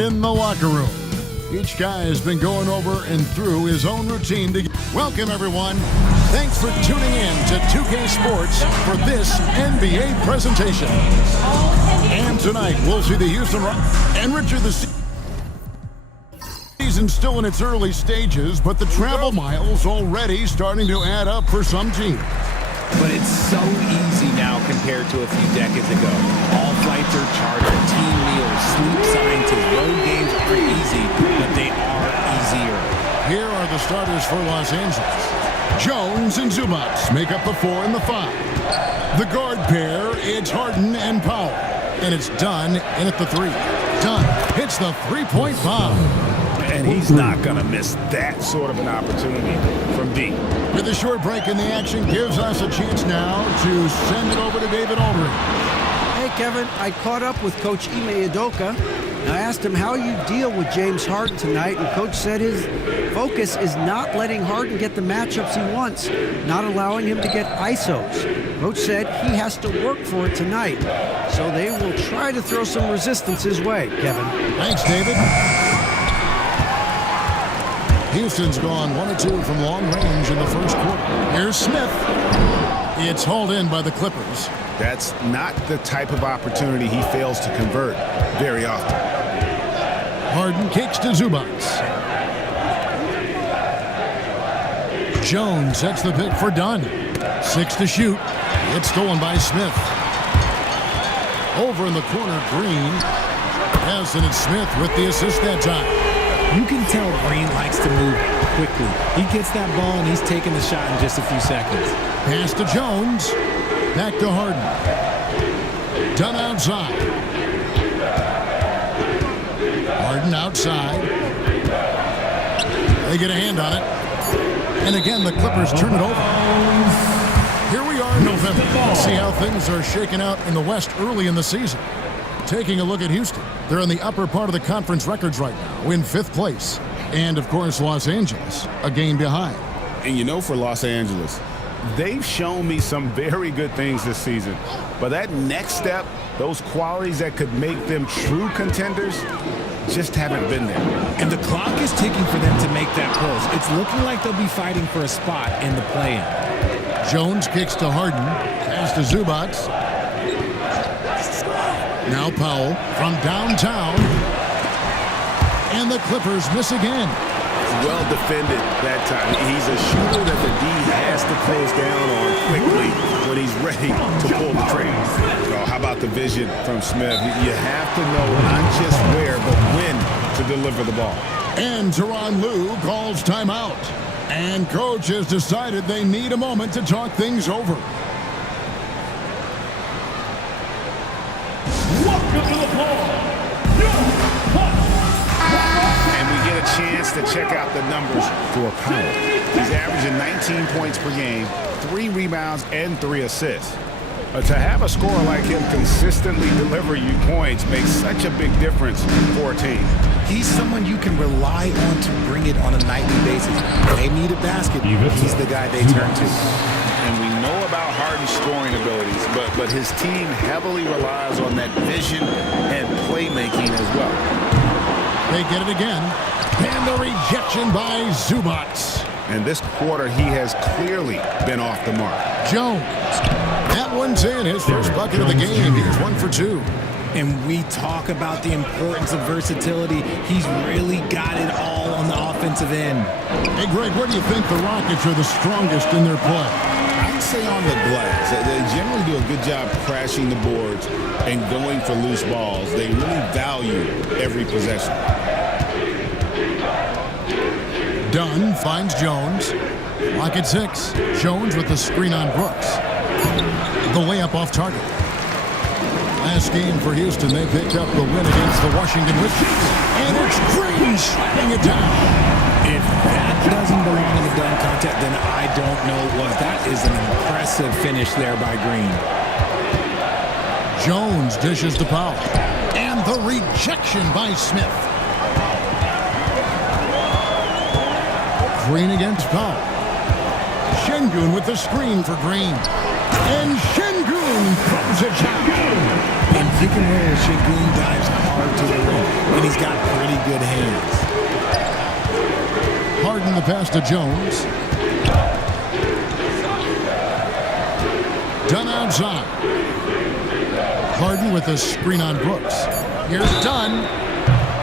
in the locker room. Each guy has been going over and through his own routine. Welcome, everyone. Thanks for tuning in to 2K Sports for this NBA presentation. And tonight, we'll see the Houston Rockets enter the season still in its early stages, but the travel miles already starting to add up for some teams. But it's so easy now compared to a few decades ago. All flights are chartered, team meals, sleep sciences, road games aren't easy, but they are easier. Here are the starters for Los Angeles. Jones and Zubac make up the 4 and the 5. The guard pair, it's Harden and Powell. And it's Dunn in at the 3. Dunn hits the three-point bomb. And he's not going to miss that sort of an opportunity from D. With a short break in the action, gives us a chance now to send it over to David Aldridge. Hey, Kevin, I caught up with Coach Ime Udoka. I asked him how you deal with James Harden tonight, and Coach said his focus is not letting Harden get the matchups he wants, not allowing him to get ISOs. Coach said he has to work for it tonight, so they will try to throw some resistance his way, Kevin. Thanks, David. Houston's gone 1-2 from long range in the first quarter. Here's Smith. It's hauled in by the Clippers. That's not the type of opportunity he fails to convert very often. Harden kicks to Zubac. Jones sets the pick for Dunn. 6 to shoot. It's stolen by Smith. Over in the corner, Green. Hassan and Smith with the assist that time. You can tell Green likes to move quickly. He gets that ball and he's taking the shot in just a few seconds. Pass to Jones. Back to Harden. Dunn outside. Harden outside. They get a hand on it. And again, the Clippers turn it over. Here we are in November. Let's see how things are shaking out in the West early in the season. Taking a look at Houston. They're in the upper part of the conference records right now, in 5th place. And, of course, Los Angeles, a game behind. And you know, for Los Angeles, they've shown me some very good things this season. But that next step, those qualities that could make them true contenders, just haven't been there. And the clock is ticking for them to make that push. It's looking like they'll be fighting for a spot in the play-in. Jones kicks to Harden. Pass to Zubac. Now Powell from downtown. And the Clippers miss again. Well defended that time. He's a shooter that the D has to close down on quickly when he's ready to pull the trigger. So how about the vision from Smith? You have to know not just where, but when to deliver the ball. And Tyronn Lue calls timeout. And coach has decided they need a moment to talk things over. And we get a chance to check out the numbers for Powell. He's averaging 19 points per game, 3 rebounds, and 3 assists. To have a scorer like him consistently deliver you points makes such a big difference for a team. He's someone you can rely on to bring it on a nightly basis. They need a basket. He's the guy they turn to. And we know about Harden's scoring abilities, but his team heavily relies on that vision and playmaking as well. They get it again. And the rejection by Zubac. And this quarter, he has clearly been off the mark. Jones. That one's in. His first bucket of the game. He's 1 for 2. And we talk about the importance of versatility. He's really got it all on the offensive end. Hey, Greg, where do you think the Rockets are the strongest in their play? I'd say on the glass. They generally do a good job crashing the boards and going for loose balls. They really value every possession. Dunn finds Jones. Rocket 6. Jones with the screen on Brooks. The layup off target. Last game for Houston, they picked up the win against the Washington Wizards. And it's Green slapping it down. If that doesn't belong in the dunk contest, then I don't know what. That is an impressive finish there by Green. Jones dishes to Powell. And the rejection by Smith. Green against Powell. Şengün with the screen for Green. And Şengün throws it down. And pick and roll, Şengün dives hard to the rim, and he's got pretty good hands. Harden the pass to Jones. Dunn outside. Harden with a screen on Brooks. Here's Dunn.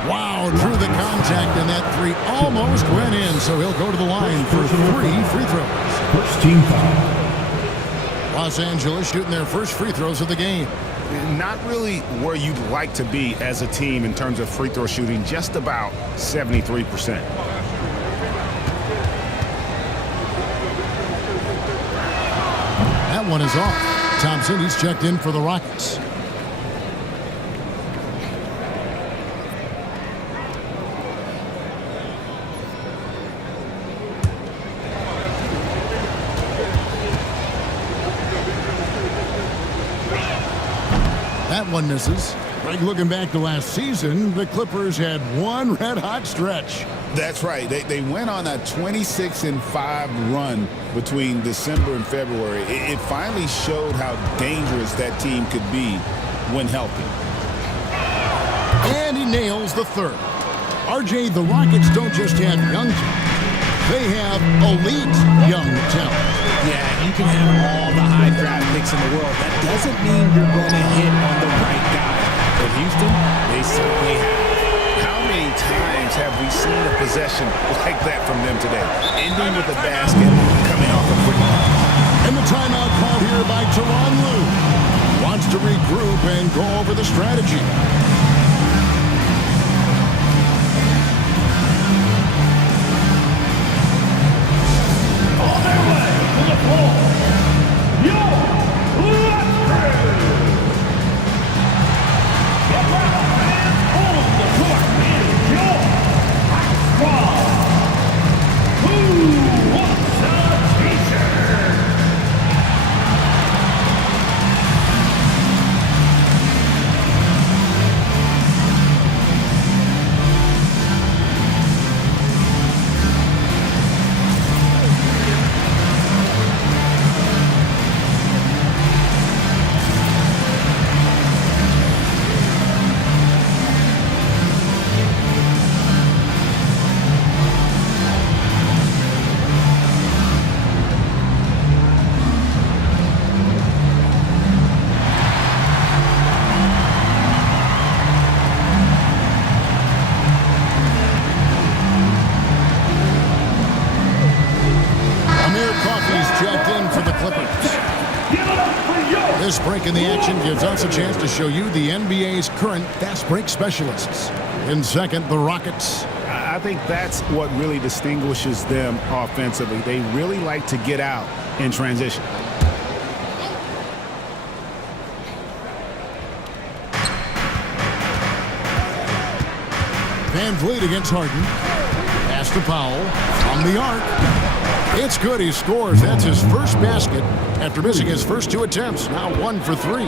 Wow, drew the contact, and that three almost went in, so he'll go to the line for 3 free throws. First team foul. Los Angeles shooting their first free throws of the game. Not really where you'd like to be as a team in terms of free throw shooting, just about 73%. That one is off. Thompson, he's checked in for the Rockets. That one misses. Greg, looking back to last season, the Clippers had one red-hot stretch. That's right. They went on a 26-5 run between December and February. It finally showed how dangerous that team could be when healthy. And he nails the third. RJ, the Rockets don't just have young talent. They have elite young talent. Yeah, you can have all the high draft picks in the world. That doesn't mean you're going to hit on the right guy. But Houston, they certainly have. How many times have we seen a possession like that from them today? Ending with a basket, coming off a free. And the timeout called here by Tyronn Lue. Wants to regroup and go over the strategy. On their way to the floor, your Lakers. Get ready, fans, on the court is your ice squad. Who wants a t-shirt? This break in the action gives us a chance to show you the NBA's current fast break specialists. In second, the Rockets. I think that's what really distinguishes them offensively. They really like to get out in transition. Van Vliet against Harden. Pass to Powell. From the arc. It's good. He scores. That's his first basket after missing his first 2 attempts. Now 1 for 3.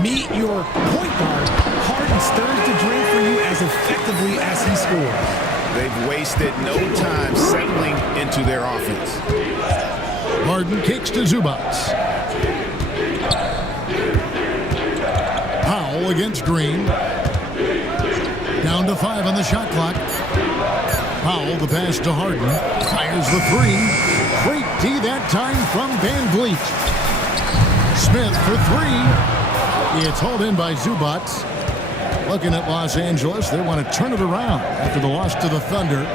Meet your point guard. Harden stirs the drink for you as effectively as he scores. They've wasted no time settling into their offense. Harden kicks to Zubac. Powell against Green. Down to 5 on the shot clock. Powell, the pass to Harden. Fires the 3. Great D that time from Van Vliet. Smith for 3. It's hauled in by Zubac. Looking at Los Angeles, they want to turn it around after the loss to the Thunder.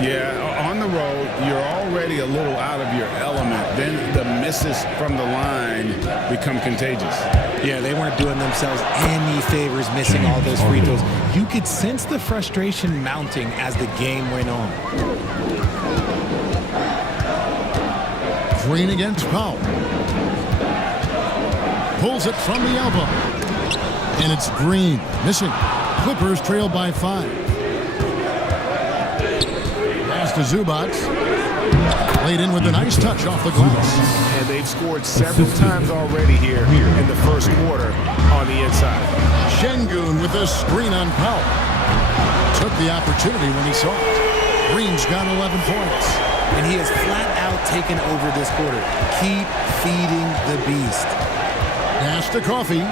Yeah, on the road, you're already a little out of your element. Then the misses from the line become contagious. Yeah, they weren't doing themselves any favors missing all those free throws. You could sense the frustration mounting as the game went on. Green against Powell. Pulls it from the elbow. And it's Green. Missing. Clippers trail by 5. Pass to Zubac. Laid in with a nice touch off the glass. And they've scored several times already here in the first quarter on the inside. Şengün with a screen on Powell. Took the opportunity when he saw it. Green's got 11 points. And he has flat out taken over this quarter. Keep feeding the beast. Pass to Coffee.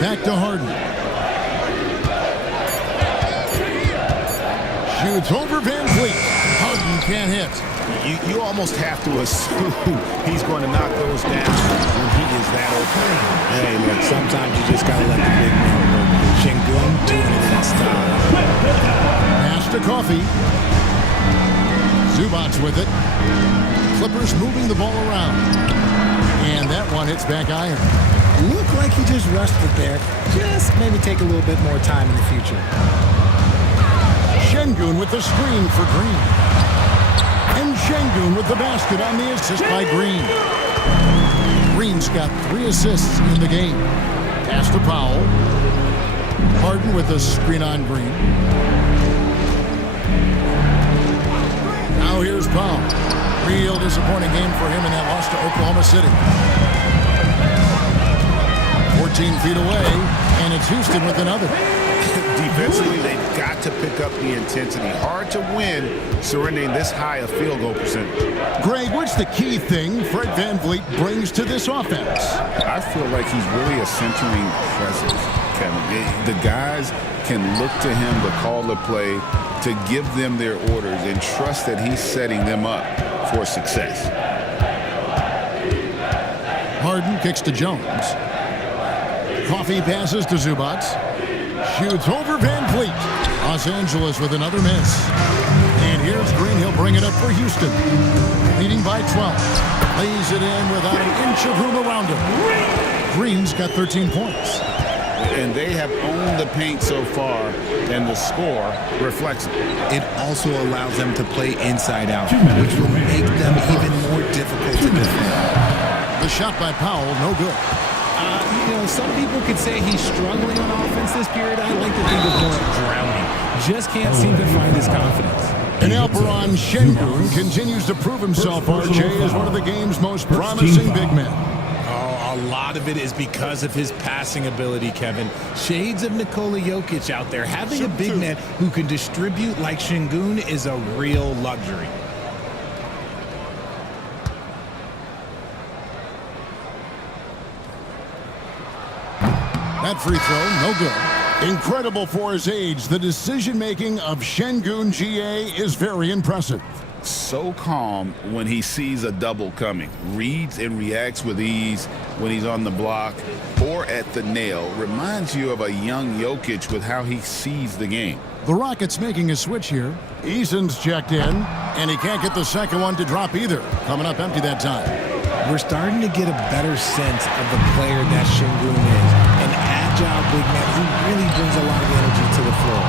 Back to Harden. Shoots over Van Vliet. Harden can't hit. You almost have to assume he's going to knock those down when he is that open. Hey, look, sometimes you just got to let the big man work. Şengün doing it in style. Pass to Coffee. Zubac's with it. Clippers moving the ball around. And that one hits back iron. Looked like he just rushed it there. Just maybe take a little bit more time in the future. Şengün with the screen for Green. And Şengün with the basket on the assist by Green. Green's got 3 assists in the game. Pass to Powell. Harden with the screen on Green. Now here's Powell. Real disappointing game for him in that loss to Oklahoma City. 14 feet away, and it's Houston with another. Defensively, they've got to pick up the intensity. Hard to win surrendering this high a field goal percentage. Greg, what's the key thing Fred VanVleet brings to this offense? I feel like he's really a centering presence, Kevin. The guys can look to him to call the play, to give them their orders, and trust that he's setting them up for success. Harden kicks to Jones. Coffee passes to Zubac. Shoots over Van Vliet. Los Angeles with another miss. And here's Green. He'll bring it up for Houston. Leading by 12. Lays it in without an inch of room around him. Green's got 13 points. And they have owned the paint so far, and the score reflects it. It also allows them to play inside out, which will make them even more difficult to defend. The shot by Powell, no good. Some people could say he's struggling on offense this period. I like to think of more drowning. Just can't seem to find his confidence. And Alperon Şengün continues to prove himself, RJ, as one of the game's most promising big men. A lot of it is because of his passing ability, Kevin. Shades of Nikola Jokic out there. Having a big man who can distribute like Şengün is a real luxury. That free throw, no good. Incredible for his age. The decision-making of Şengün GA is very impressive. So calm when he sees a double coming. Reads and reacts with ease when he's on the block or at the nail. Reminds you of a young Jokic with how he sees the game. The Rockets making a switch here. Eason's checked in, and he can't get the second one to drop either. Coming up empty that time. We're starting to get a better sense of the player that Şengün is. An agile big man who really brings a lot of energy to the floor.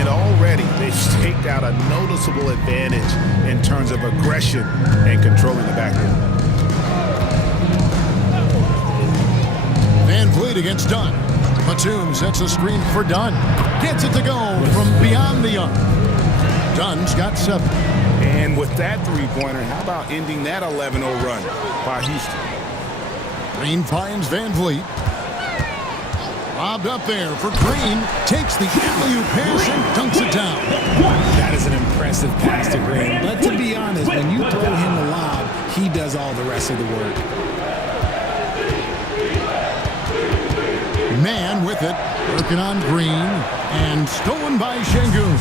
And already they've staked out a noticeable advantage in terms of aggression and controlling the backcourt. Van Vliet against Dunn. Batum sets a screen for Dunn. Gets it to go from beyond the arc. Dunn's got 7. And with that three-pointer, how about ending that 11-0 run by Houston? Green finds Van Vliet. Lobbed up there for Green. Takes the alley-oop pass and dunks it down. That is an impressive pass to Green. But to be honest, when you throw him the lob, he does all the rest of the work. Man with it. Working on Green. And stolen by Şengün.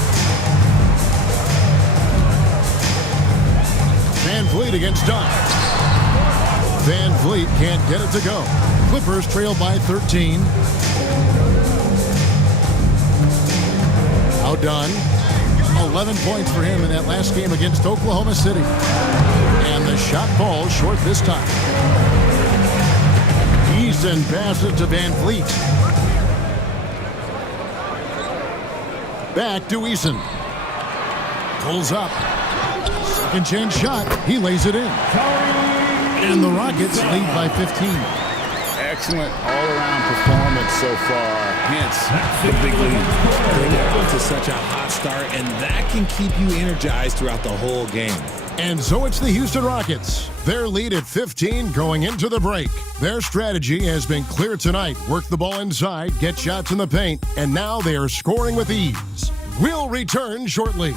Van Vliet against Dunn. Van Vliet can't get it to go. Clippers trail by 13. Now Dunn. 11 points for him in that last game against Oklahoma City. And the shot falls short this time. Eason passes to Van Vliet. Back to Eason. Pulls up. Second chance shot. He lays it in. And the Rockets lead by 15. Excellent all-around performance so far. Hence, the big lead. They got off to such a hot start, and that can keep you energized throughout the whole game. And so it's the Houston Rockets. Their lead at 15 going into the break. Their strategy has been clear tonight. Work the ball inside, get shots in the paint, and now they are scoring with ease. We'll return shortly.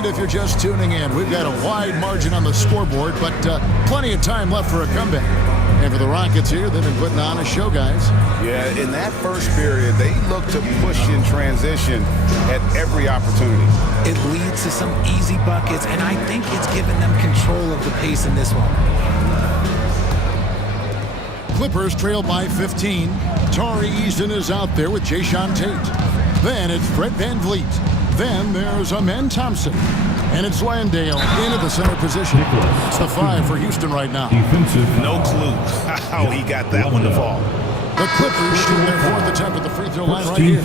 And if you're just tuning in, we've got a wide margin on the scoreboard, but plenty of time left for a comeback. And for the Rockets here, they've been putting on a show, guys. Yeah, in that first period, they looked to push in transition at every opportunity. It leads to some easy buckets, and I think it's given them control of the pace in this one. Clippers trail by 15. Tari Eason is out there with Jayshawn Tate. Then it's Fred VanVleet. Then there's Amen Thompson. And it's Landale into the center position. It's the 5 for Houston right now. No clue how he got that one to fall. The Clippers shooting their 4th attempt at the free throw line right here.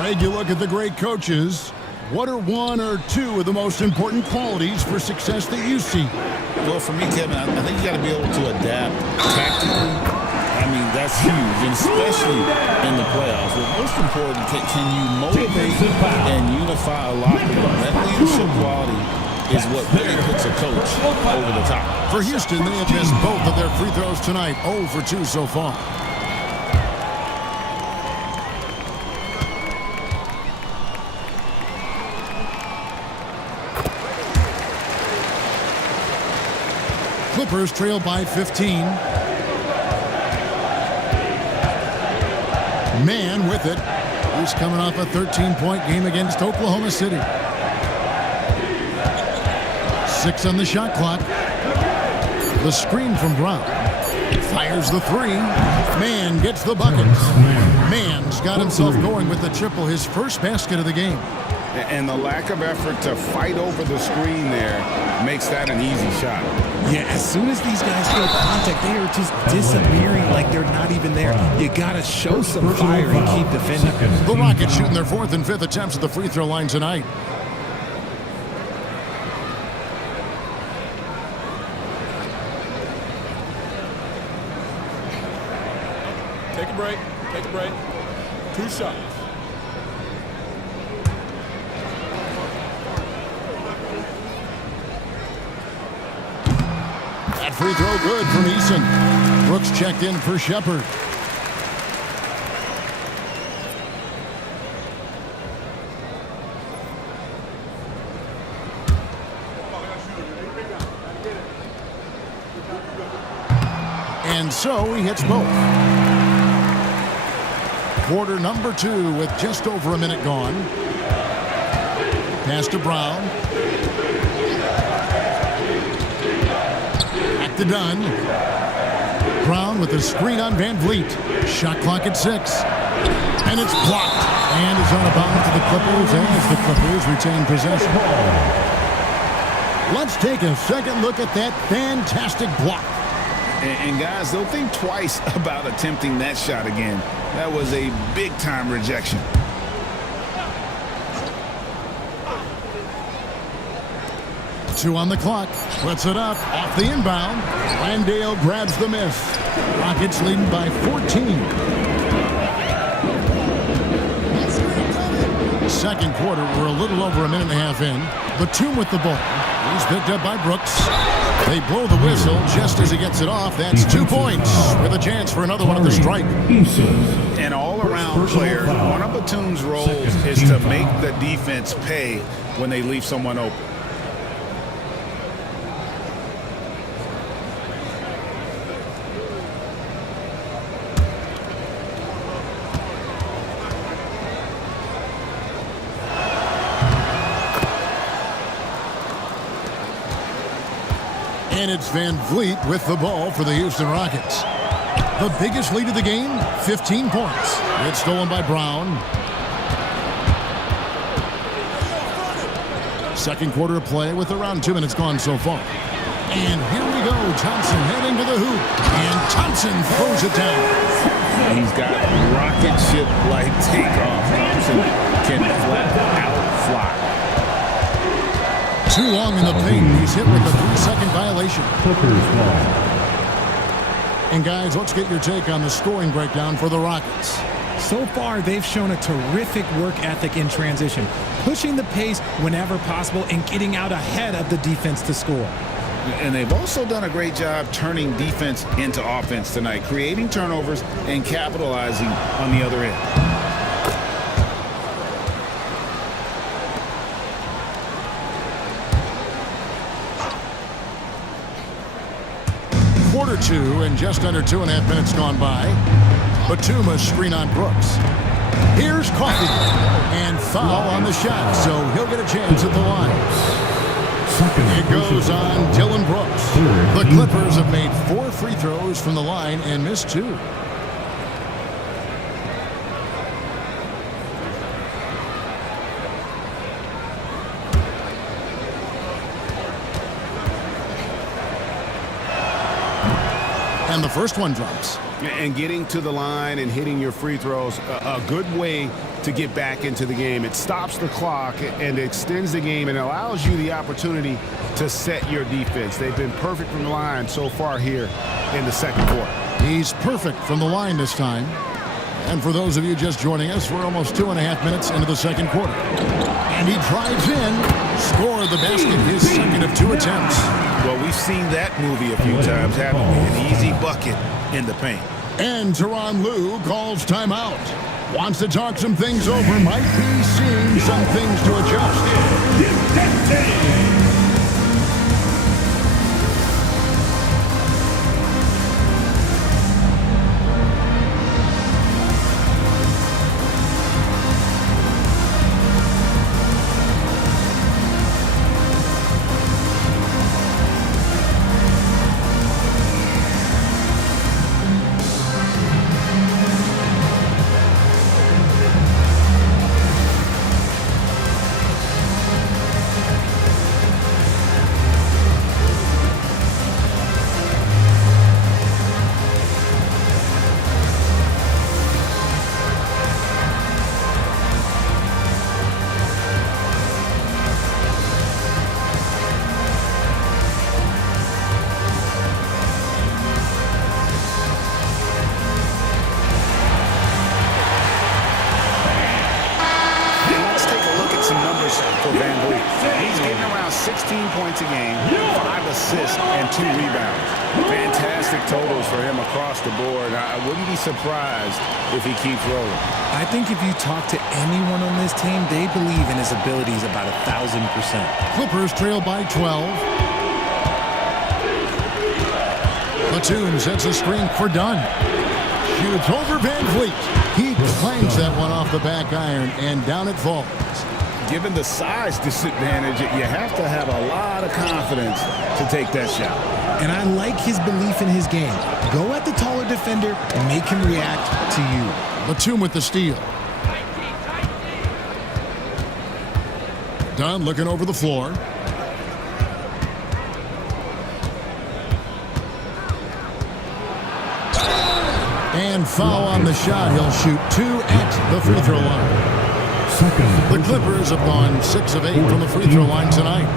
Greg, you look at the great coaches. What are 1 or 2 of the most important qualities for success that you see? Well, for me, Kevin, I think you got to be able to adapt tactically. I mean, that's huge, and especially in the playoffs. But most important, can you motivate and unify a locker room? That leadership quality is what really puts a coach over the top. For Houston, they have missed both of their free throws tonight, 0 for 2 so far. Clippers trail by 15. Man with it. He's coming off a 13-point game against Oklahoma City. 6 on the shot clock. The screen from Brown. Fires the 3. Man gets the bucket. Man's got himself going with the triple, his first basket of the game. And the lack of effort to fight over the screen there makes that an easy shot. Yeah, as soon as these guys feel contact, they are just disappearing like they're not even there. You got to show some fire and keep defending. The Rockets shooting their 4th and 5th attempts at the free throw line tonight. Take a break. Take a break. 2 shots. That free throw good from Eason. Brooks checked in for Shepard. And so he hits both. Quarter number 2 with just over a minute gone. Pass to Brown. Back to Dunn. Brown with the screen on VanVleet. Shot clock at 6. And it's blocked. And it's on a bounce to the Clippers as the Clippers retain possession. Let's take a second look at that fantastic block. And guys, they'll think twice about attempting that shot again. That was a big-time rejection. Two on the clock. Puts it up. Off the inbound. Landale grabs the miss. Rockets leading by 14. Second quarter, we're a little over a minute and a half in. Batum with the ball. He's picked up by Brooks. They blow the whistle just as he gets it off. That's 2 points with a chance for another one at the strike. An all-around player. One of Batum's roles is to make the defense pay when they leave someone open. And it's VanVleet with the ball for the Houston Rockets. The biggest lead of the game, 15 points. It's stolen by Brown. Second quarter of play with around 2 minutes gone so far. And here we go. Thompson heading to the hoop. And Thompson throws it down. He's got rocket ship-like takeoff. Thompson can flat out fly. Too long in the paint. He's hit with a 3-second violation. And guys, let's get your take on the scoring breakdown for the Rockets. So far, they've shown a terrific work ethic in transition, pushing the pace whenever possible and getting out ahead of the defense to score. And they've also done a great job turning defense into offense tonight, creating turnovers and capitalizing on the other end. Quarter two and just under 2.5 minutes gone by. Batuma's screen on Brooks. Here's Coffey. And foul on the shot, so he'll get a chance at the line. It goes on Dylan Brooks. The Clippers have made 4 free throws from the line and missed 2. And the first one drops. And getting to the line and hitting your free throws, a good way to get back into the game. It stops the clock and extends the game and allows you the opportunity to set your defense. They've been perfect from the line so far here in the second quarter. He's perfect from the line this time. And for those of you just joining us, we're almost 2.5 minutes into the second quarter. And he drives in, scored the basket, his second of 2 attempts. Well, we've seen that movie a few times, haven't we? An easy bucket in the paint. And Tyronn Lue calls timeout. Wants to talk some things over. Might be seeing some things to adjust. He's getting around 16 points a game, 5 assists, and 2 rebounds. Fantastic totals for him across the board. I wouldn't be surprised if he keeps rolling. I think if you talk to anyone on this team, they believe in his abilities about 1,000%. Clippers trail by 12. Batum sets a screen for Dunn. Shoots over Van Vliet. He clangs that one off the back iron, and down it falls. Given the size disadvantage, you have to have a lot of confidence to take that shot. And I like his belief in his game. Go at the taller defender and make him react to you. Batum with the steal. Dunn looking over the floor. And foul on the shot. He'll shoot 2 at the free throw line. The Clippers have gone 6 of 8 from the free throw line tonight.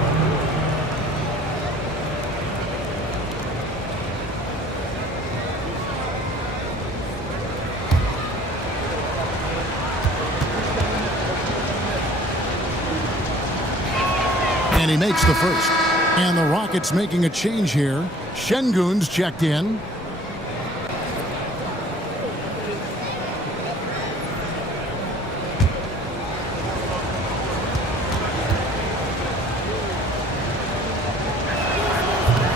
And he makes the first. And the Rockets making a change here. Şengün's checked in.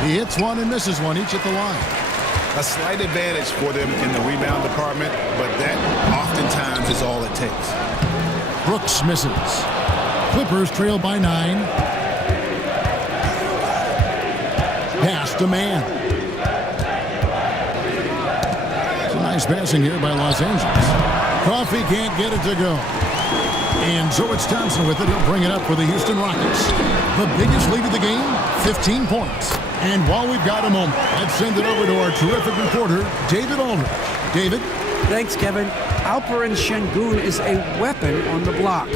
He hits one and misses one, each at the line. A slight advantage for them in the rebound department, but that oftentimes is all it takes. Brooks misses. Clippers trail by 9. Pass to man. Some nice passing here by Los Angeles. Coffey can't get it to go. And so it's Thompson with it. He'll bring it up for the Houston Rockets. The biggest lead of the game, 15 points. And while we've got a moment, let's send it over to our terrific reporter, David Aldridge. David? Thanks, Kevin. Alperen Şengün is a weapon on the block.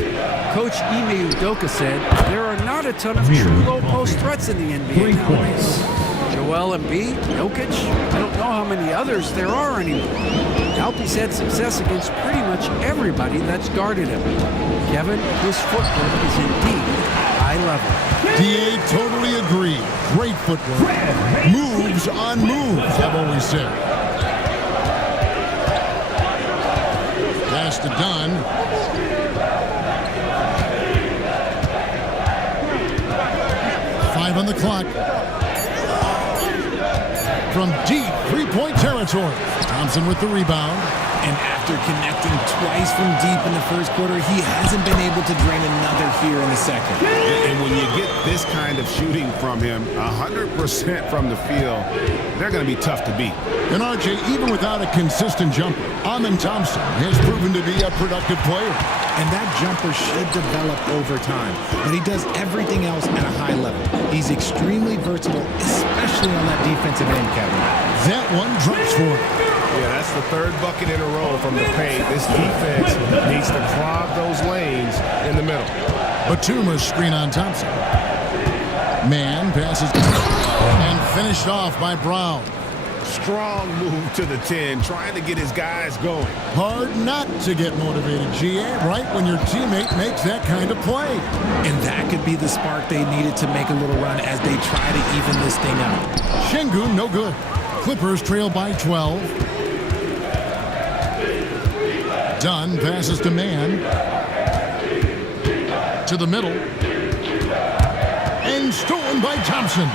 Coach Ime Udoka said there are not a ton of true low-post threats in the NBA nowadays. Joel Embiid, Jokic, I don't know how many others there are anymore. Alpe's had success against pretty much everybody that's guarded him. Kevin, his footwork is indeed high level. DA totally agreed. Great footwork. Moves on moves, I've always said. Pass to Dunn. Five on the clock. From deep three-point territory. Thompson with the rebound. And after connecting twice from deep in the first quarter, he hasn't been able to drain another here in the second. And when you get this kind of shooting from him, 100% from the field, they're going to be tough to beat. And RJ, even without a consistent jumper, Amen Thompson has proven to be a productive player. And that jumper should develop over time. But he does everything else at a high level. He's extremely versatile, especially on that defensive end, Kevin. That one drops for him. Yeah, that's the third bucket in a row from the paint. This defense needs to clog those lanes in the middle. Batuma's screen on Thompson. Man passes and finished off by Brown. Strong move to the 10, trying to get his guys going. Hard not to get motivated, GA, right when your teammate makes that kind of play. And that could be the spark they needed to make a little run as they try to even this thing out. Şengün, no good. Clippers trail by 12. Dunn passes to Man. To the middle. And stolen by Thompson.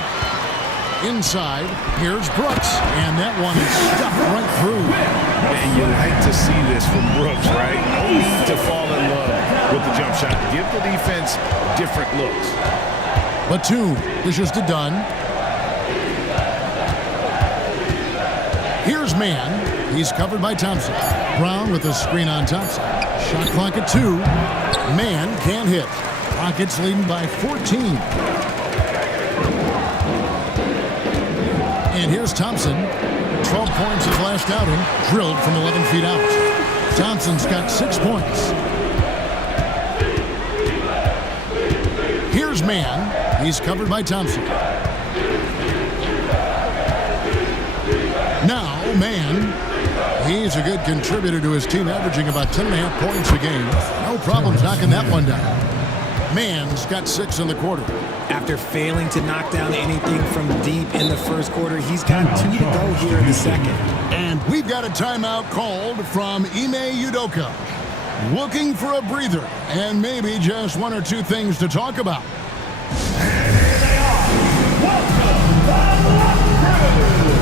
Inside, here's Brooks. And that one is stuffed right through. And you like to see this from Brooks, right? No need to fall in love with the jump shot. Give the defense different looks. Batum dishes to Dunn. Here's Man. He's covered by Thompson. Brown with a screen on Thompson. Shot clock at 2. Man can't hit. Rockets leading by 14. And here's Thompson. 12 points his last outing. Drilled from 11 feet out. Thompson's got 6 points. Here's Man. He's covered by Thompson. Now, Man. He's a good contributor to his team, averaging about 10.5 points a game. No problems knocking that one down. Man's got 6 in the quarter. After failing to knock down anything from deep in the first quarter, he's got 2 to go here in the second. And we've got a timeout called from Ime Udoka. Looking for a breather and maybe just 1 or 2 things to talk about. And here they are. Welcome, the Crew.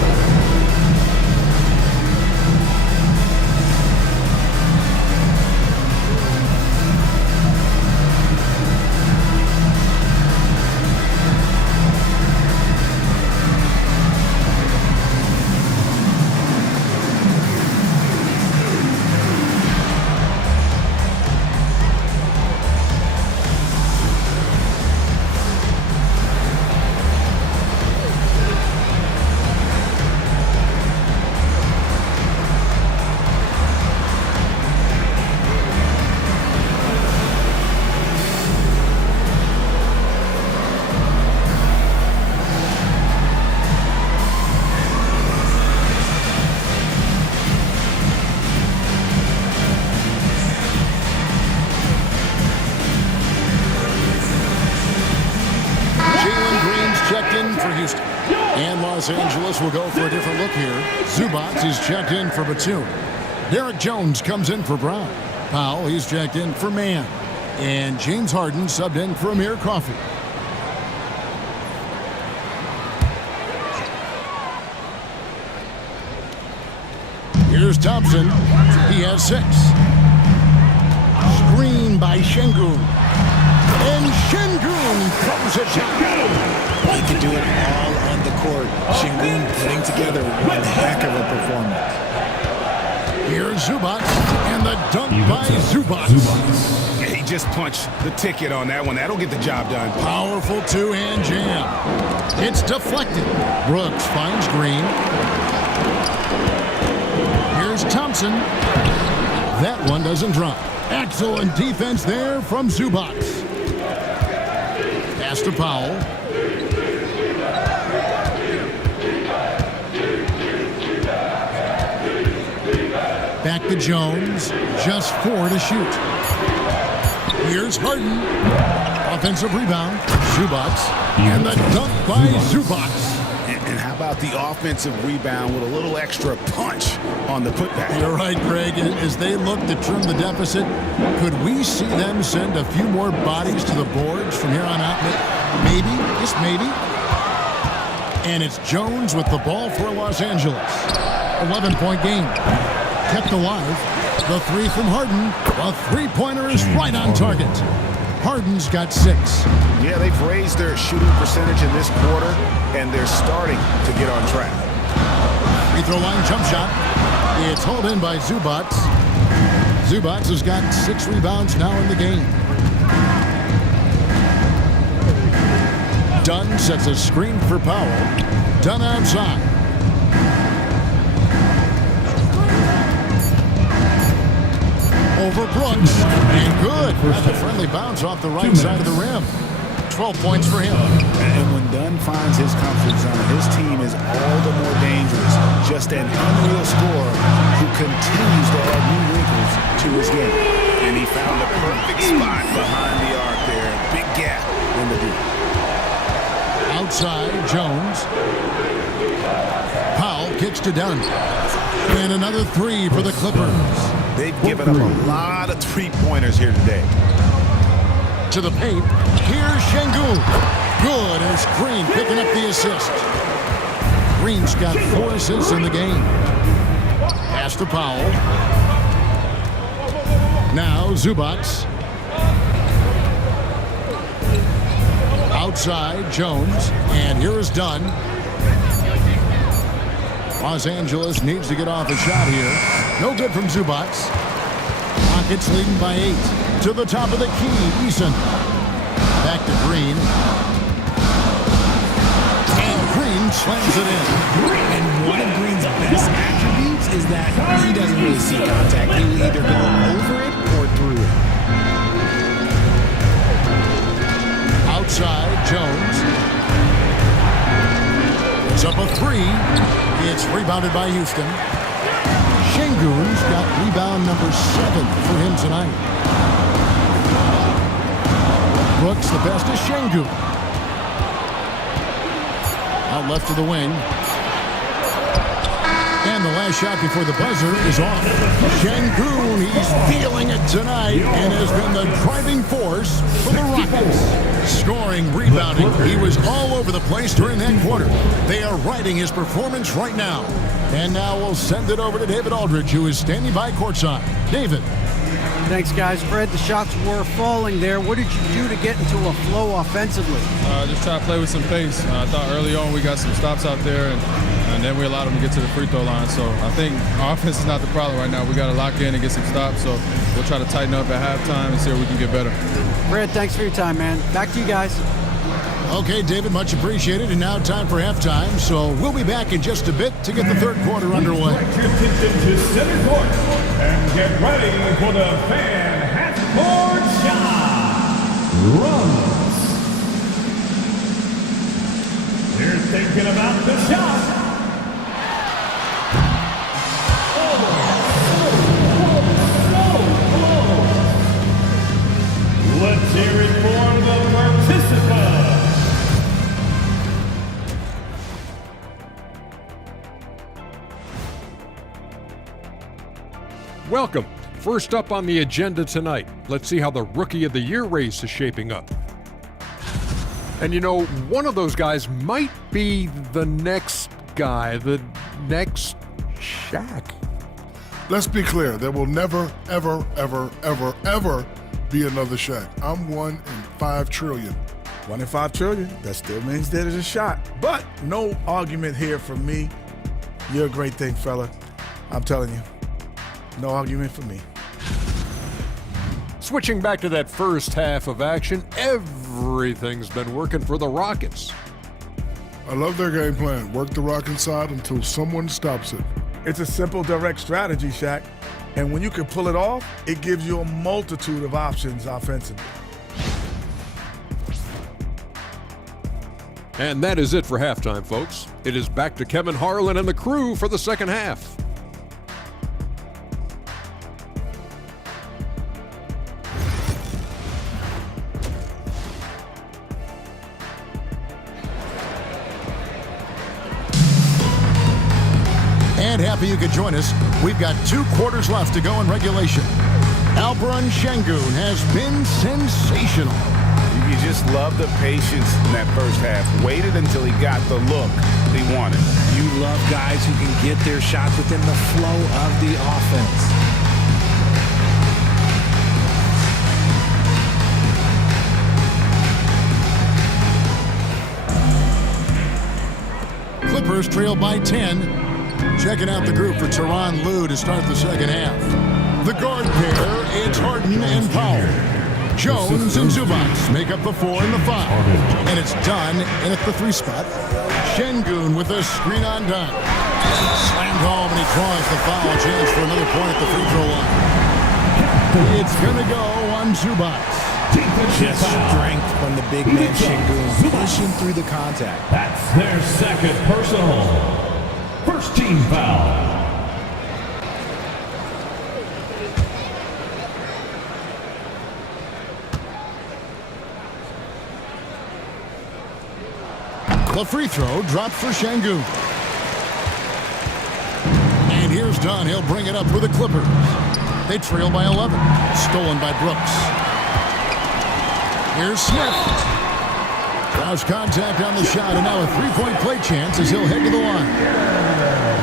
Los Angeles will go for a different look here. Zubac is checked in for Batum. Derek Jones comes in for Brown. Powell, he's checked in for Man. And James Harden subbed in for Amir Coffey. Here's Thompson. He has 6. Screen by Şengün. And Şengün throws it down. He can do it all on the court. Şengün putting together one heck of a performance. Here's Zubac, and the dunk by Zubac. Yeah, he just punched the ticket on that one. That'll get the job done. Powerful two-hand jam. It's deflected. Brooks finds Green. Here's Thompson. That one doesn't drop. Excellent defense there from Zubac. Pass to Powell. Back to Jones. Just 4 to shoot. Here's Harden. Offensive rebound. Zubac. And the dunk by Zubac. And how about the offensive rebound with a little extra punch on the putback? You're right, Greg. As they look to trim the deficit, could we see them send a few more bodies to the boards from here on out? Maybe, just maybe. And it's Jones with the ball for Los Angeles. 11-point game. Kept alive. The three from Harden. The three-pointer is right on target. Harden's got 6. Yeah, they've raised their shooting percentage in this quarter, and they're starting to get on track. Free throw line jump shot. It's hauled in by Zubac. Zubac has got 6 rebounds now in the game. Dunn sets a screen for Powell. Dunn outside. Over Brooks. And good. That's a friendly bounce off the right side of the rim. 12 points for him. And when Dunn finds his comfort zone, his team is all the more dangerous. Just an unreal scorer who continues to add new wrinkles to his game. And he found the perfect spot behind the arc there. Big gap in the deep. Outside, Jones. Powell kicks to Dunn. And another 3 for the Clippers. They've given up a lot of three-pointers here today. To the paint. Here's Şengün. Good, and it's Green picking up the assist. Green's got 4 assists in the game. Pass to Powell. Now Zubac. Outside, Jones. And here is Dunn. Los Angeles needs to get off a shot here. No good from Zubac. Rockets leading by 8. To the top of the key, Eason. Back to Green. And Green slams it in. And one of Green's best attributes is that he doesn't really see contact. He will either go over it or through it. Outside, Jones. It's up a 3. It's rebounded by Houston. Şengün's got rebound number 7 for him tonight. Brooks, the best is Şengün. Out left to the wing. And the last shot before the buzzer is off. Şengün, he's feeling it tonight and has been the driving force for the Rockets. Scoring, rebounding, he was all over the place during that quarter. They are riding his performance right now. And now we'll send it over to David Aldridge, who is standing by courtside. David. Thanks, guys. Fred, the shots were falling there. What did you do to get into a flow offensively? Just try to play with some pace. I thought early on we got some stops out there, and then we allowed them to get to the free throw line. So I think our offense is not the problem right now. We got to lock in and get some stops. So we'll try to tighten up at halftime and see if we can get better. Fred, thanks for your time, man. Back to you guys. Okay, David, much appreciated. And now time for halftime. So we'll be back in just a bit to get the third quarter underway. Direct your attention to center court and get ready for the fan half-court shot. Runs. You're thinking about the shot. Let's hear it for the participants. Welcome. First up on the agenda tonight, let's see how the Rookie of the Year race is shaping up. And you know, one of those guys might be the next guy, the next Shaq. Let's be clear, there will never, ever, ever, ever, ever be another Shaq. I'm 1 in 5 trillion. 1 in 5 trillion, that still means there's a shot. But no argument here from me. You're a great thing, fella. I'm telling you, no argument for me. Switching back to that first half of action, everything's been working for the Rockets. I love their game plan. Work the rock inside until someone stops it. It's a simple, direct strategy, Shaq. And when you can pull it off, it gives you a multitude of options offensively. And that is it for halftime, folks. It is back to Kevin Harlan and the crew for the second half. happy you could join us. We've got 2 quarters left to go in regulation. Alperen Şengün has been sensational. You just love the patience in that first half. Waited until he got the look he wanted. You love guys who can get their shots within the flow of the offense. Clippers trail by 10. Checking out the group for Tyronn Lue to start the second half. The guard pair, it's Harden and Powell. Jones and Zubac make up the 4 and the 5. And it's Dunn in at the 3 spot. Şengün with a screen on Dunn. Slammed home and he draws the foul. Chance for another point at the free throw line. It's going to go on Zubac. Just strength from the big man Şengün, pushing through the contact. That's their second personal. First team foul. The free throw dropped for Şengün. And here's Dunn. He'll bring it up for the Clippers. They trail by 11. Stolen by Brooks. Here's Smith. Cross contact on the shot, and now a 3-point play chance as he'll head to the line.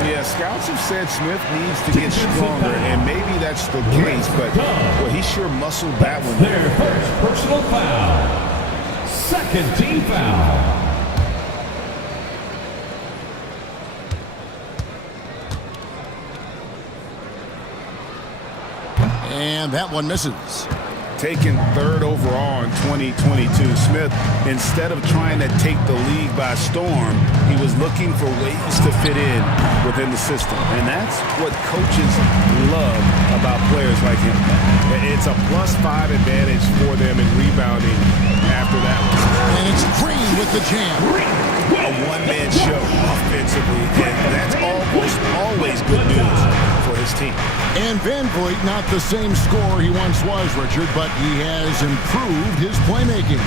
Yeah, scouts have said Smith needs to get stronger, and maybe that's the case, but well, he sure muscled that one. Their first personal foul. Second team foul. And that one misses. Taken 3rd overall in 2022, Smith, instead of trying to take the league by storm, he was looking for ways to fit in within the system. And that's what coaches love about players like him. It's a +5 advantage for them in rebounding after that one. And it's Green with the jam. A one-man show offensively, and that's almost always good news for his team. And Van Vliet, not the same scorer he once was, Richard, but he has improved his playmaking.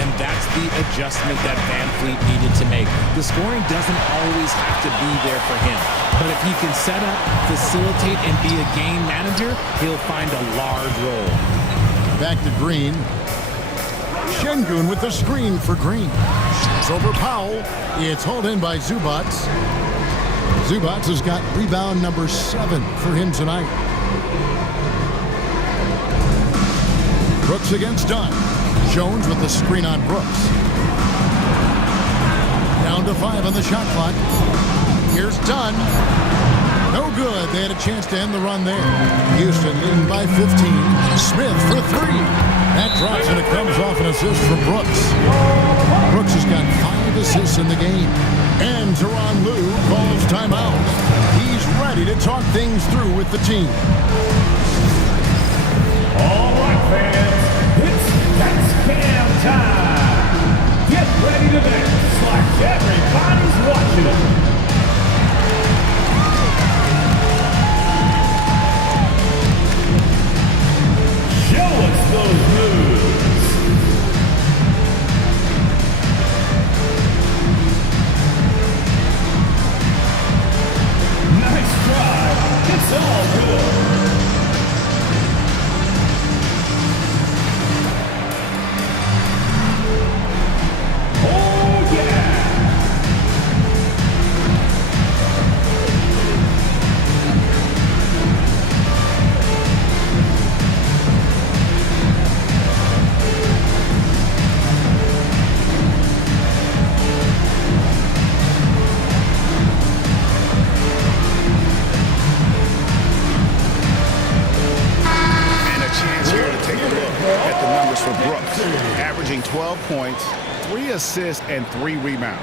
And that's the adjustment that Van Vliet needed to make. The scoring doesn't always have to be there for him. But if he can set up, facilitate, and be a game manager, he'll find a large role. Back to Green. Şengün with the screen for Green. Shoots over Powell. It's hauled in by Zubac. Zubac has got rebound number 7 for him tonight. Brooks against Dunn. Jones with the screen on Brooks. Down to 5 on the shot clock. Here's Dunn. No good. They had a chance to end the run there. Houston leading by 15. Smith for 3. That drops and it comes off an assist from Brooks. Brooks has got 5 assists in the game. And Tyronn Lue calls timeout. He's ready to talk things through with the team. All right, fans, it's That's Cam time. Get ready to dance like everybody's watching. Show us those moves. Nice try. It's all good. Averaging 12 points, 3 assists, and 3 rebounds.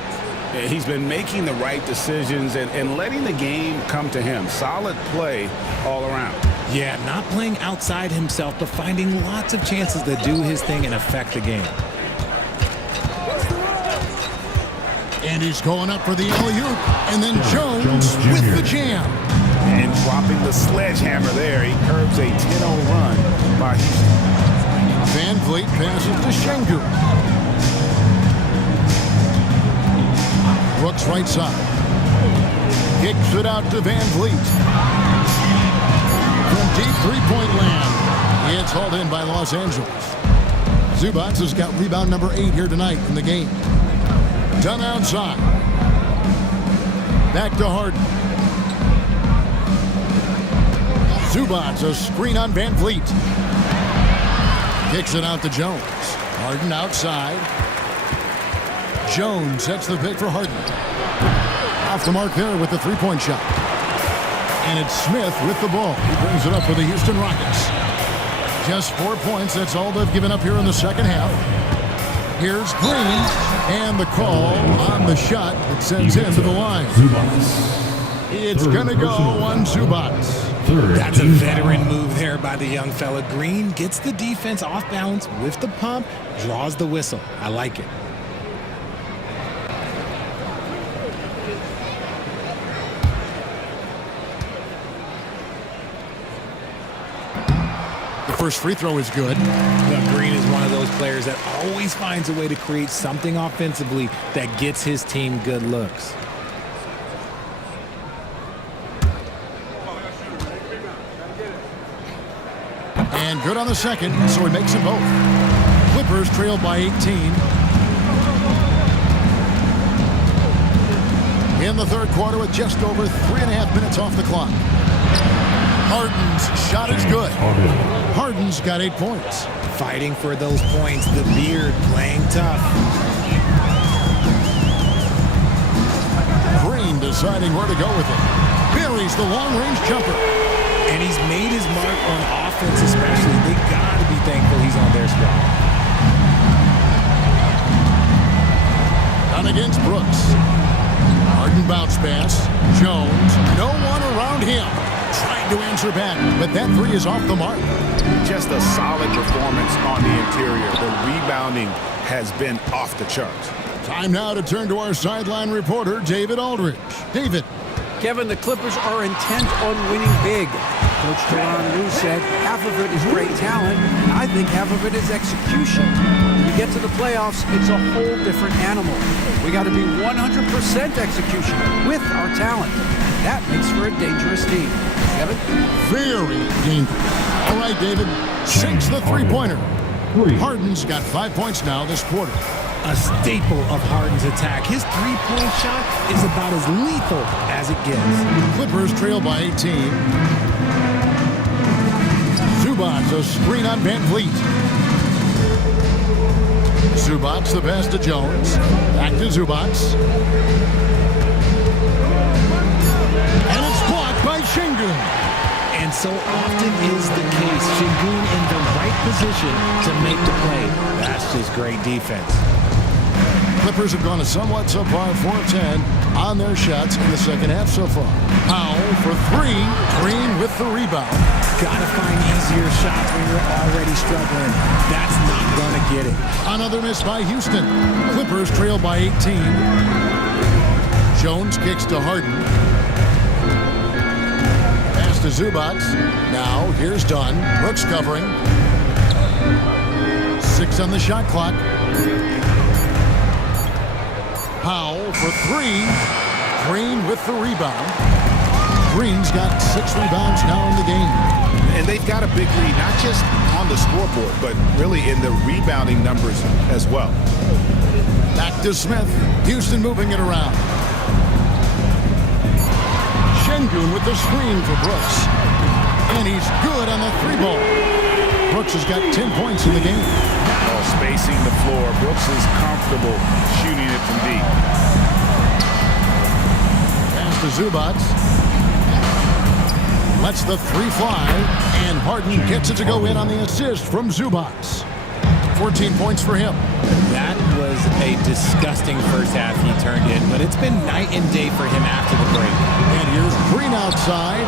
He's been making the right decisions and letting the game come to him. Solid play all around. Yeah, not playing outside himself, but finding lots of chances to do his thing and affect the game. And he's going up for the alley-oop. And then Jones with the jam. And dropping the sledgehammer there. He curbs a 10-0 run by Houston. Van Vliet passes to Şengün. Brooks right side. Kicks it out to Van Vliet. From deep three-point land, it's hauled in by Los Angeles. Zubats has got rebound number 8 here tonight in the game. Done outside. Back to Harden. Zubats, a screen on Van Vliet. Kicks it out to Jones. Harden outside. Jones sets the pick for Harden. Off the mark there with the three-point shot. And it's Smith with the ball. He brings it up for the Houston Rockets. Just 4 points. That's all they've given up here in the second half. Here's Green. And the call on the shot that sends him to the line. It's going to go on Zubats. That's a veteran move there by the young fella. Green gets the defense off balance with the pump, draws the whistle. I like it. The first free throw is good. Look, Green is one of those players that always finds a way to create something offensively that gets his team good looks. And good on the second, so he makes them both. Clippers trail by 18. In the third quarter with just over 3.5 minutes off the clock. Harden's shot is good. Harden's got 8 points. Fighting for those points, the beard playing tough. Green deciding where to go with it. Buries the long-range jumper. And he's made his mark on offense especially. They got to be thankful he's on their squad. On against Brooks. Harden bounce pass. Jones. No one around him. Trying to answer back, but that three is off the mark. Just a solid performance on the interior. The rebounding has been off the charts. Time now to turn to our sideline reporter, David Aldridge. David. Kevin, the Clippers are intent on winning big. Coach Tyronn Lue said half of it is great talent, and I think half of it is execution. When you get to the playoffs, it's a whole different animal. We got to be 100% execution with our talent. That makes for a dangerous team. Kevin? Very dangerous. All right, David. Sinks the three-pointer. Harden's got 5 points now this quarter. A staple of Harden's attack. His three-point shot is about as lethal as it gets. Clippers trail by 18. Zubats, a screen on Van Vliet. Zubats, the pass to Jones. Back to Zubats. And it's blocked by Şengün. And so often is the case. Şengün in the right position to make the play. That's just great defense. Clippers have gone a somewhat subpar 4 of 10 on their shots in the second half so far. Powell for 3. Green with the rebound. Gotta find easier shots when you're already struggling. That's not gonna get it. Another miss by Houston. Clippers trail by 18. Jones kicks to Harden. Pass to Zubats. Now here's Dunn. Brooks covering. 6 on the shot clock. Powell for 3. Green with the rebound. Green's got 6 rebounds now in the game. And they've got a big lead, not just on the scoreboard, but really in the rebounding numbers as well. Back to Smith. Houston moving it around. Şengün with the screen for Brooks. And he's good on the 3-ball. Brooks has got 10 points in the game. Spacing the floor. Brooks is comfortable shooting it from deep. Pass to Zubats. Lets the 3 fly. And Harden gets it to go in on the assist from Zubats. 14 points for him. That was a disgusting first half he turned in, but it's been night and day for him after the break. And here's Green outside.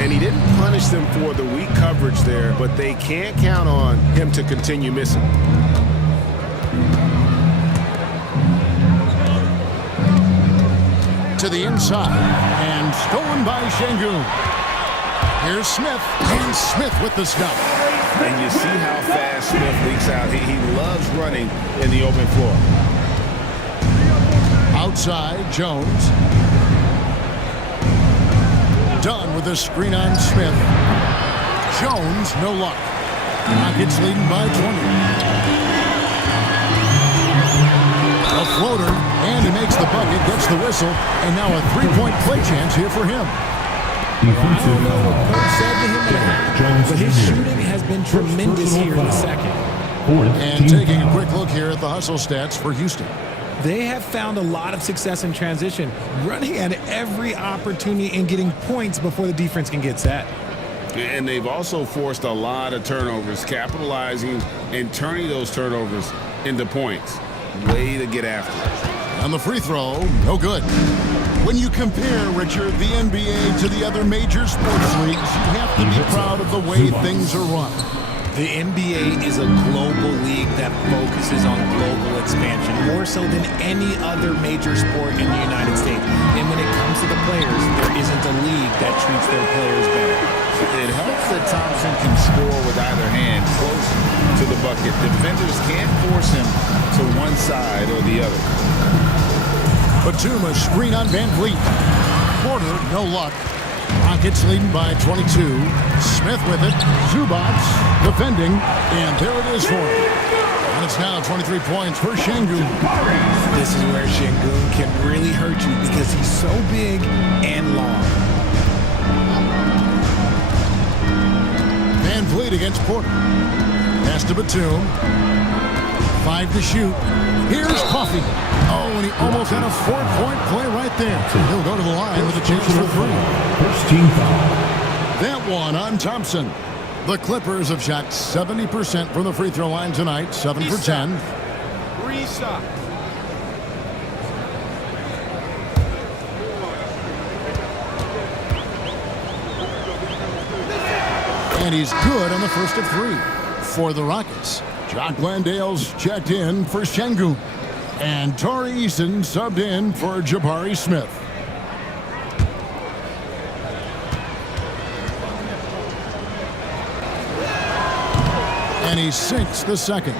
And he didn't punish them for the weak coverage there, but they can't count on him to continue missing. To the inside. And stolen by Şengün. Here's Smith. And Smith with the stuff. And you see how fast Smith leaks out. He loves running in the open floor. Outside, Jones. done with the screen on Smith. Jones, no luck. Rockets leading by 20. A floater, and he makes the bucket, gets the whistle, and now a three-point play chance here for him. I don't know what Coach said to him at half, but his shooting has been tremendous here in the second. And taking a quick look here at the hustle stats for Houston. They have found a lot of success in transition, running at every opportunity and getting points before the defense can get set. And they've also forced a lot of turnovers, capitalizing and turning those turnovers into points. Way to get after it. On the free throw, no good. When you compare, Richard, the NBA to the other major sports leagues, you have to be proud of the way things are run. The NBA is a global league that focuses on global expansion, more so than any other major sport in the United States. And when it comes to the players, there isn't a league that treats their players better. It helps that Thompson can score with either hand close to the bucket. Defenders can't force him to one side or the other. Batum, a screen on Van Vliet. Porter, no luck. Rockets leading by 22. Smith with it. Zubac defending. And there it is for him. And it's now 23 points for Şengün. This is where Şengün can really hurt you because he's so big and long. Van Vliet against Porter. Pass to Batum. 5 to shoot. Here's Coffey. Oh, and he almost had a 4-point play right there. He'll go to the line with a chance for 3. First team foul. That one on Thompson. The Clippers have shot 70% from the free throw line tonight, 7 for 10. Reset. And he's good on the first of 3 for the Rockets. Jock Landale's checked in for Şengün. And Tari Eason subbed in for Jabari Smith. And he sinks the second.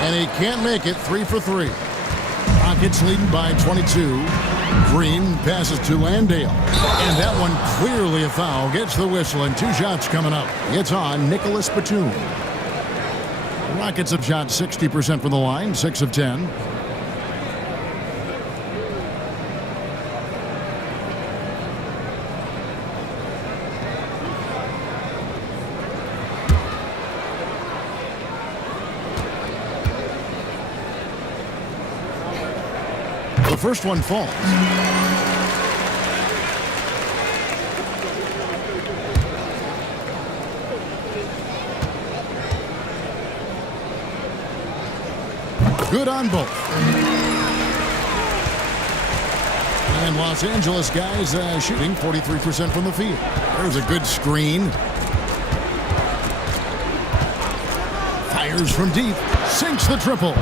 And he can't make it. 3 for 3. Rockets leading by 22. Green passes to Landale. And that one clearly a foul. Gets the whistle and 2 shots coming up. It's on Nicholas Batum. Rockets have shot 60% from the line, 6 of 10. The first one falls. Good on both. And Los Angeles guys shooting 43% from the field. There's a good screen. Fires from deep. Sinks the triple.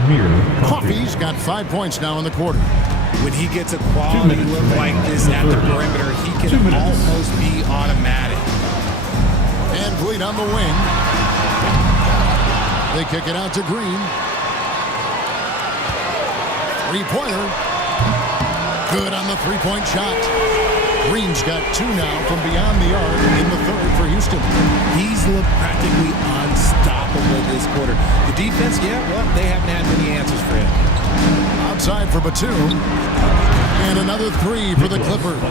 Coffey's got 5 points now in the quarter. When he gets a quality look like this at the perimeter, he can almost be automatic. And Vliet on the wing. They kick it out to Green. 3-pointer. Good on the 3-point shot. Green's got 2 now from beyond the arc in the third for Houston. He's looked practically unstoppable this quarter. The defense, yeah, well, they haven't had many answers for him. Outside for Batum. And another 3 for the Clippers.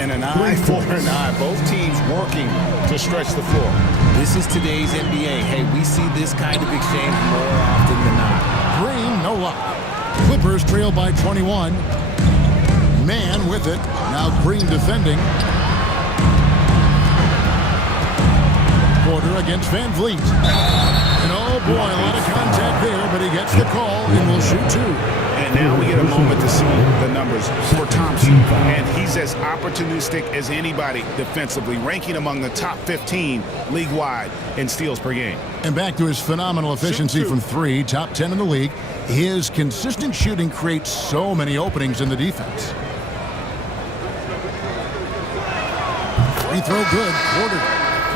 And an eye for an eye. Both teams working to stretch the floor. This is today's NBA. Hey, we see this kind of exchange more often than not. Green, no luck. Clippers trail by 21. Man with it. Now Green defending. Porter against Van Vliet. And oh boy, a lot of contact there, but he gets the call and will shoot 2. And now we get a moment to see the numbers for Thompson. And he's as opportunistic as anybody defensively, ranking among the top 15 league-wide in steals per game. And back to his phenomenal efficiency from 3, top 10 in the league. His consistent shooting creates so many openings in the defense. Free throw good. Porter.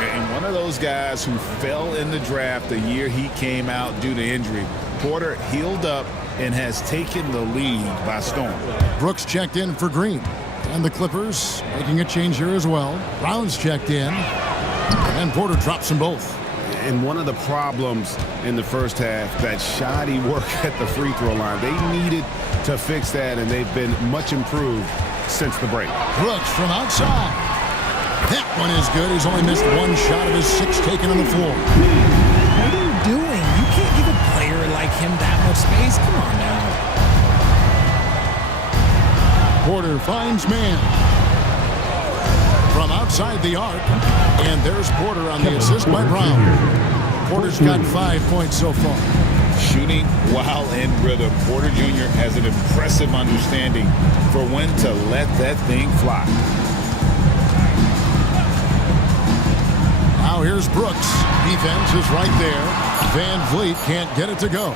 And one of those guys who fell in the draft the year he came out due to injury. Porter healed up and has taken the league by storm. Brooks checked in for Green. And the Clippers making a change here as well. Brown's checked in. And Porter drops them both. And one of the problems in the first half, that shoddy work at the free throw line. They needed to fix that, and they've been much improved since the break. Brooks from outside. That one is good. He's only missed one shot of his 6 taken on the floor. What are you doing? You can't give a player like him that much space. Come on now. Porter finds man from outside the arc, and there's Porter on the assist by Brown. Porter's got 5 points so far. Shooting while in rhythm. Porter Jr. has an impressive understanding for when to let that thing fly. Now here's Brooks. Defense is right there. Van Vliet can't get it to go.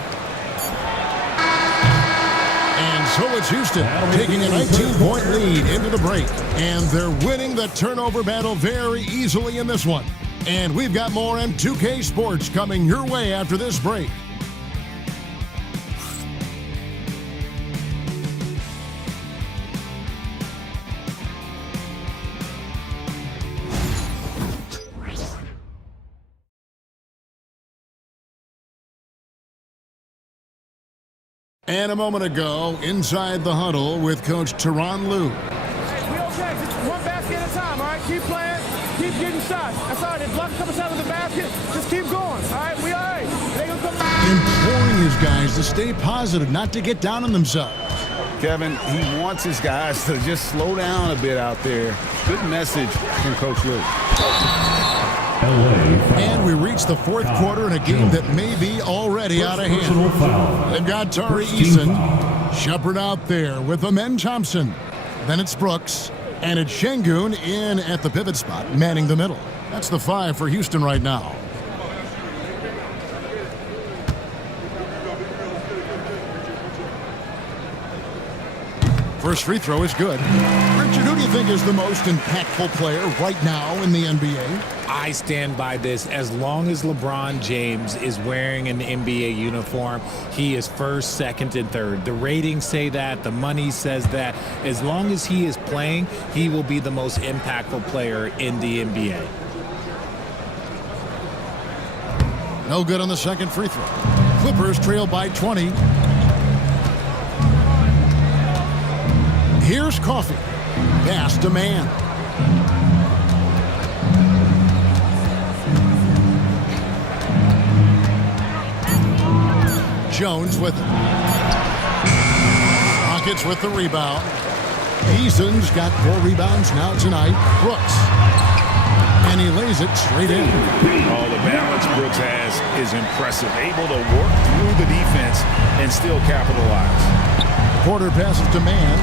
And so it's Houston taking a 19-point lead into the break. And they're winning the turnover battle very easily in this one. And we've got more M2K Sports coming your way after this break. And a moment ago, inside the huddle with Coach Tyronn Lue. Hey, we okay. Just one basket at a time, all right? Keep playing. Keep getting shots. That's all right. They block a couple shots with the basket. Just keep going, all right? We all right. They gonna come back. Imploring his guys to stay positive, not to get down on themselves. Kevin, he wants his guys to just slow down a bit out there. Good message from Coach Lue. And we reach the fourth quarter in a game that may be already out of hand. They've got Tari Eason, Shepard out there with Amen Thompson. Then it's Brooks, and it's Şengün in at the pivot spot, manning the middle. That's the 5 for Houston right now. First free throw is good. Richard, who do you think is the most impactful player right now in the NBA? I stand by this. As long as LeBron James is wearing an NBA uniform, he is first, second, and third. The ratings say that. The money says that. As long as he is playing, he will be the most impactful player in the NBA. No good on the second free throw. Clippers trail by 20. Here's Coffee. Pass to man. Jones with it. Rockets with the rebound. Eason's got 4 rebounds now tonight. Brooks. And he lays it straight in. All the balance Brooks has is impressive. Able to work through the defense and still capitalize. Porter passes to man.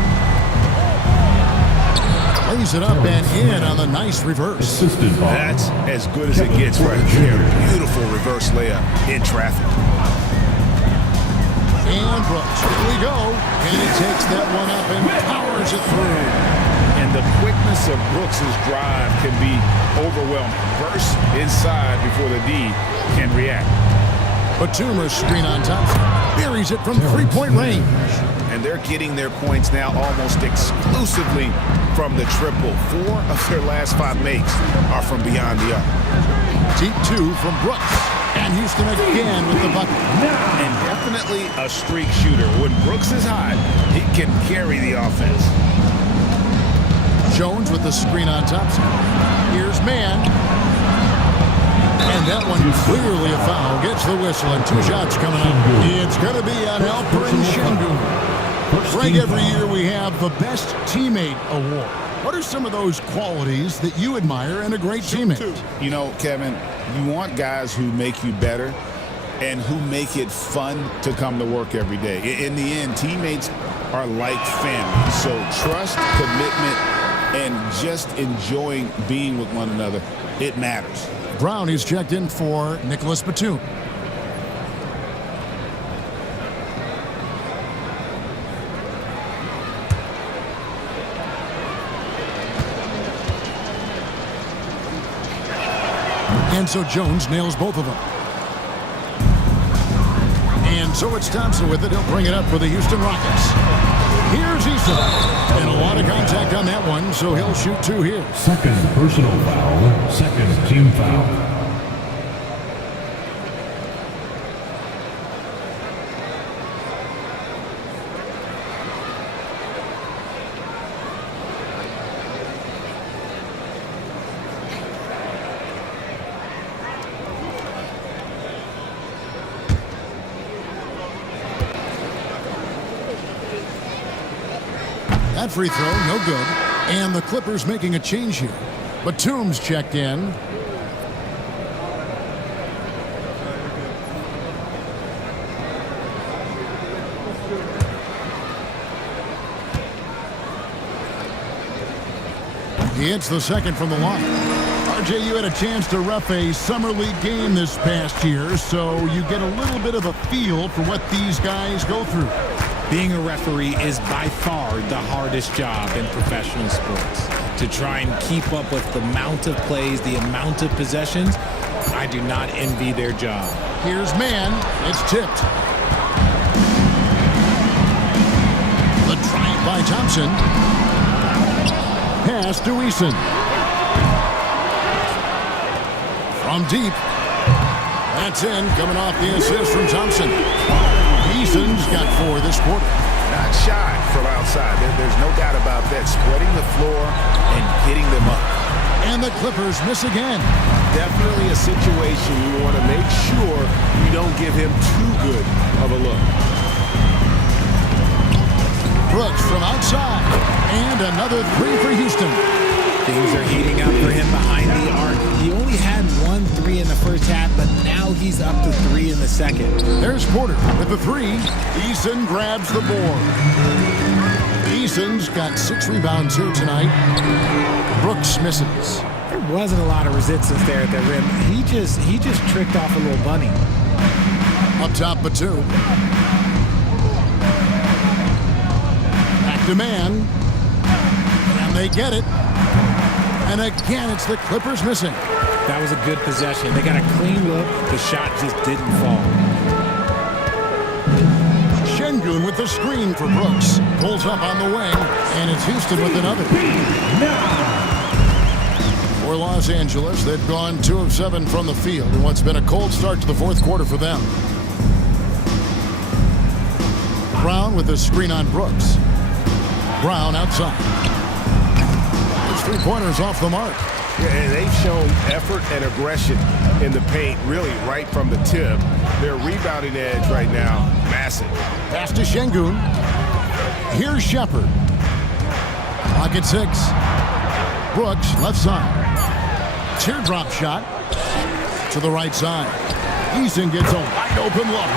Lays it up and in on the nice reverse. That's as good as it gets right here. Beautiful reverse layup in traffic. And Brooks, here we go. And he takes that one up and powers it through. And the quickness of Brooks's drive can be overwhelming. Burst inside before the D can react. Batum's screen on Thompson. Buries it from 3-point range. And they're getting their points now almost exclusively from the triple. 4 of their last 5 makes are from beyond the arc. Deep 2 from Brooks. And Houston again with the bucket. And definitely a streak shooter. When Brooks is hot, he can carry the offense. Jones with the screen on Thompson. Here's man. And that one clearly a foul. Gets the whistle and 2 shots coming up. It's going to be on Alperen Şengün. Greg, every year we have the Best Teammate Award. What are some of those qualities that you admire in a great teammate? You know, Kevin, you want guys who make you better and who make it fun to come to work every day. In the end, teammates are like family. So trust, commitment, and just enjoying being with one another, it matters. Brown is checked in for Nicholas Batum. And so Jones nails both of them. And so it's Thompson with it. He'll bring it up for the Houston Rockets. Here's Eason. And a lot of contact on that one, so he'll shoot 2 here. Second personal foul, second team foul. That free throw, no good. And the Clippers making a change here. Batum's checked in. He hits the second from the line. RJ, you had a chance to ref a summer league game this past year, so you get a little bit of a feel for what these guys go through. Being a referee is by far the hardest job in professional sports. To try and keep up with the amount of plays, the amount of possessions, I do not envy their job. Here's man. It's tipped. The drive by Thompson. Pass to Eason. From deep. That's in, coming off the assist from Thompson. Eason's got 4 this quarter. Not shy from outside. There's no doubt about that. Spreading the floor and getting them up. And the Clippers miss again. Definitely a situation you want to make sure you don't give him too good of a look. Brooks from outside. And another 3 for Houston. Things are heating up for him behind the arc. He only had 1 3 in the first half, but now he's up to 3 in the second. There's Porter with the 3. Eason grabs the board. Eason's got 6 rebounds here tonight. Brooks misses. There wasn't a lot of resistance there at the rim. He just tricked off a little bunny. Up top, Batum. Back to man. And they get it. And again, it's the Clippers missing. That was a good possession. They got a clean look. The shot just didn't fall. Şengün with the screen for Brooks. Pulls up on the wing, and it's Houston with another. For Los Angeles, they've gone 2 of 7 from the field in what's been a cold start to the 4th quarter for them. Brown with the screen on Brooks. Brown outside. 3-pointers off the mark. Yeah, and they've shown effort and aggression in the paint, really right from the tip. Their rebounding edge right now, massive. Pass to Şengün. Here's Shepherd. Clock at 6. Brooks, left side. Teardrop shot to the right side. Eason gets a wide open look.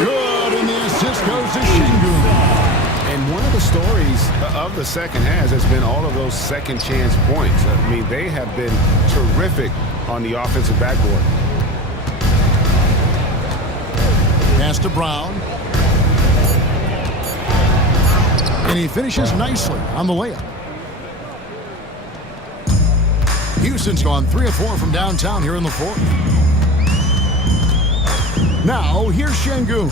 Good, and the assist goes to Şengün. And one of the stories of the second half has been all of those second chance points. I mean, they have been terrific on the offensive backboard. Pass to Brown. And he finishes nicely on the layup. Houston's gone 3 of 4 from downtown here in the 4th. Now, here's Şengün.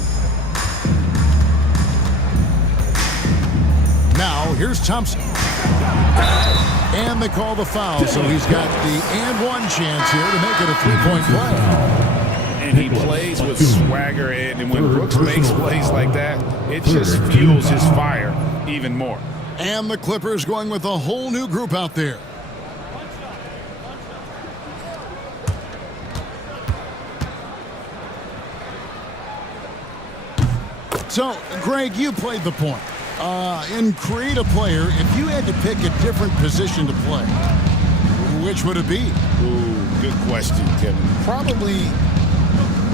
Now, here's Thompson. And they call the foul, so he's got the and 1 chance here to make it a 3-point play. And he plays with swagger, and when Brooks makes plays like that, it just fuels his fire even more. And the Clippers going with a whole new group out there. So, Greg, you played the point. In Create a Player, if you had to pick a different position to play, which would it be? Ooh, good question, Kevin. Probably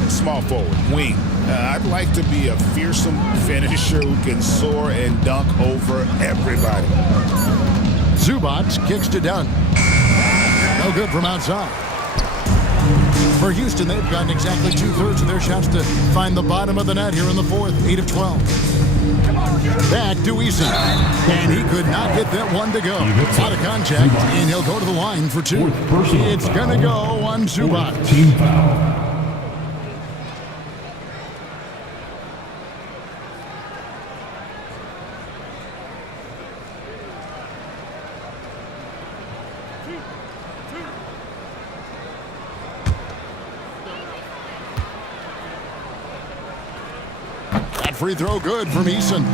small forward, wing. I'd like to be a fearsome finisher who can soar and dunk over everybody. Zubac kicks to Dunn. No good from outside. For Houston, they've gotten exactly 2/3 of their shots to find the bottom of the net here in the 4th, 8 of 12. Back to Eason. And he could not get that one to go. A lot of contact, and he'll go to the line for 2. It's going to go on Zubac. Team foul. That free throw good from Eason.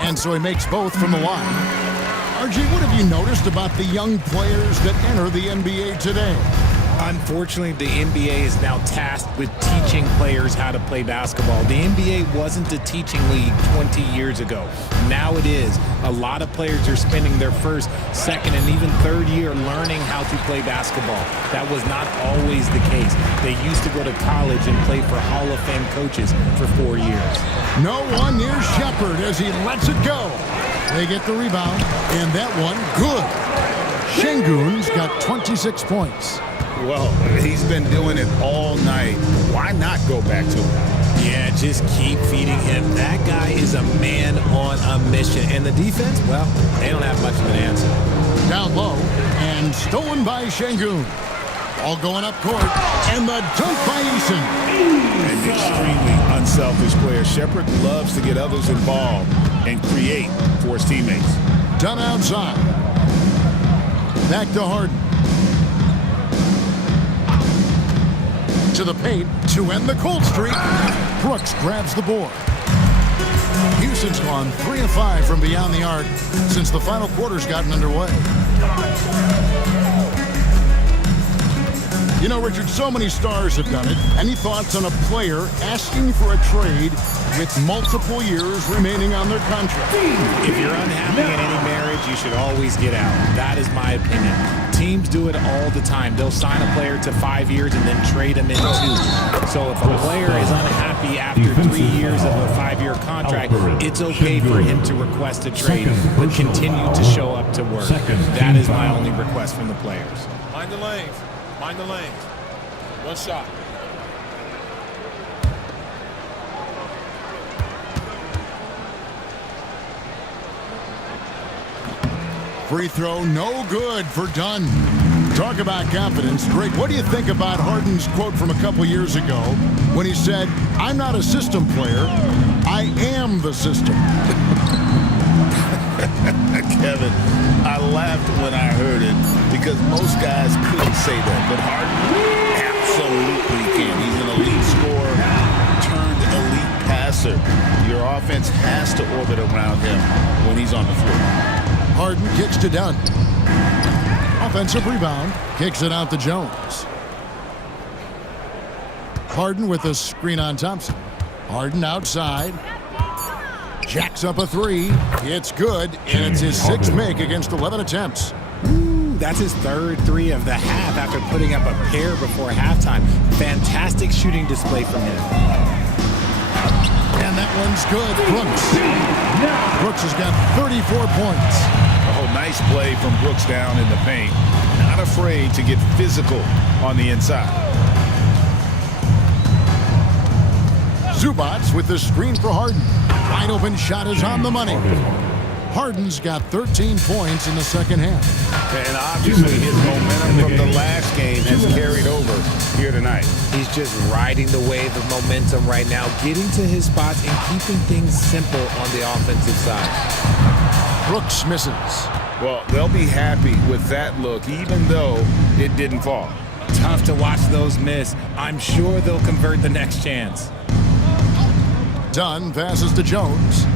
And so he makes both from the line. RG, what have you noticed about the young players that enter the NBA today? Unfortunately, the NBA is now tasked with teaching players how to play basketball. The NBA wasn't a teaching league 20 years ago. Now it is. A lot of players are spending their first, second, and even third year learning how to play basketball. That was not always the case. They used to go to college and play for Hall of Fame coaches for 4 years. No one near Shepard as he lets it go. They get the rebound, and that one, good. Şengün's got 26 points. Well, he's been doing it all night. Why not go back to him? Yeah, just keep feeding him. That guy is a man on a mission. And the defense, well, they don't have much of an answer. Down low, and stolen by Şengün. All going up court, and the dunk by Eason. An extremely unselfish player. Shepard loves to get others involved and create for his teammates. Done outside. Back to Harden. To the paint to end the cold streak. Brooks grabs the board. Houston's gone 3 of 5 from beyond the arc since the final quarter's gotten underway. You know, Richard, so many stars have done it. Any thoughts on a player asking for a trade with multiple years remaining on their contract? If you're unhappy in any marriage, you should always get out. That is my opinion. Teams do it all the time. They'll sign a player to 5 years and then trade him in 2. So if a player is unhappy after 3 years of a 5-year contract, it's okay for him to request a trade, but continue to show up to work. That is my only request from the players. Mind the lanes. Mind the lanes. One shot. Free throw, no good for Dunn. Talk about confidence. Greg, what do you think about Harden's quote from a couple years ago when he said, "I'm not a system player, I am the system"? Kevin, I laughed when I heard it because most guys couldn't say that, but Harden absolutely can. He's an elite scorer turned elite passer. Your offense has to orbit around him when he's on the floor. Harden kicks to Dunn. Offensive rebound, kicks it out to Jones. Harden with a screen on Thompson. Harden outside. Jacks up a 3. It's good, and it's his 6th make against 11 attempts. Ooh, that's his 3rd 3 of the half after putting up a pair before halftime. Fantastic shooting display from him. And that one's good. Brooks has got 34 points. Oh, nice play from Brooks down in the paint. Not afraid to get physical on the inside. Zubac with the screen for Harden. Wide open shot is on the money. Harden's got 13 points in the second half. And obviously his momentum from the last game has carried over here tonight. He's just riding the wave of momentum right now, getting to his spots and keeping things simple on the offensive side. Brooks misses. Well, they'll be happy with that look, even though it didn't fall. Tough to watch those miss. I'm sure they'll convert the next chance. Dunn passes to Jones.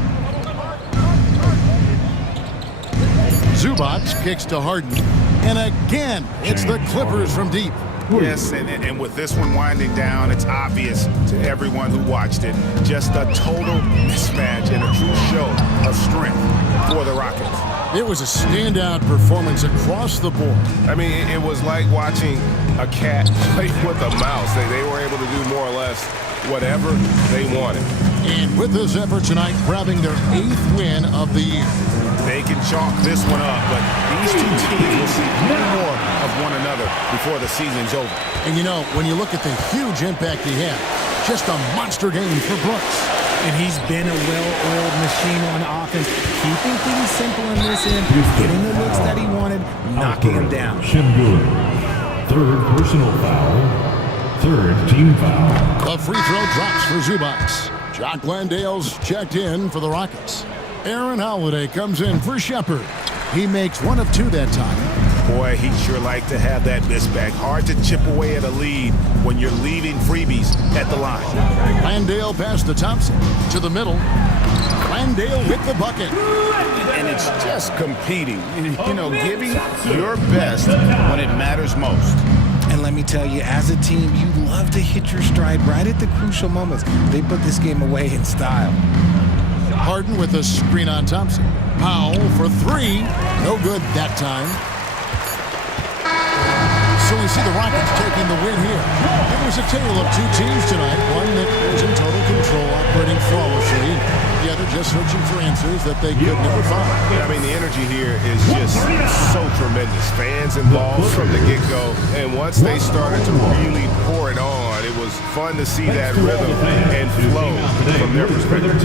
Zubac kicks to Harden. And again, it's the Clippers from deep. Yes, and with this one winding down, it's obvious to everyone who watched it. Just a total mismatch and a true show of strength for the Rockets. It was a standout performance across the board. I mean, it was like watching a cat play with a mouse. They were able to do more or less whatever they wanted. And with this effort tonight, grabbing their 8th win of the year. They can chalk this one up, but these two teams will see more of one another before the season's over. And you know, when you look at the huge impact he had, just a monster game for Brooks. And he's been a well-oiled machine on offense, keeping things simple in this end, getting the looks that he wanted, knocking him down. Shimgur. Third personal foul. Third team foul. A free throw drops for Zubats. Jock Landale's checked in for the Rockets. Aaron Holiday comes in for Shepard. He makes 1 of 2 that time. Boy, he'd sure like to have that miss back. Hard to chip away at a lead when you're leaving freebies at the line. Landale passed to Thompson. To the middle. Landale with the bucket. And it's just competing, you know, giving your best when it matters most. And let me tell you, as a team, you love to hit your stride right at the crucial moments. They put this game away in style. Harden with a screen on Thompson. Powell for 3. No good that time. So we see the Rockets taking the win here. It was a tale of 2 teams tonight. One that was in total control, operating flawlessly. The other just searching for answers that they could never find. I mean, the energy here is just so tremendous. Fans involved from the get-go. And once they started to really pour it on, it was fun to see that rhythm and flow from their perspective.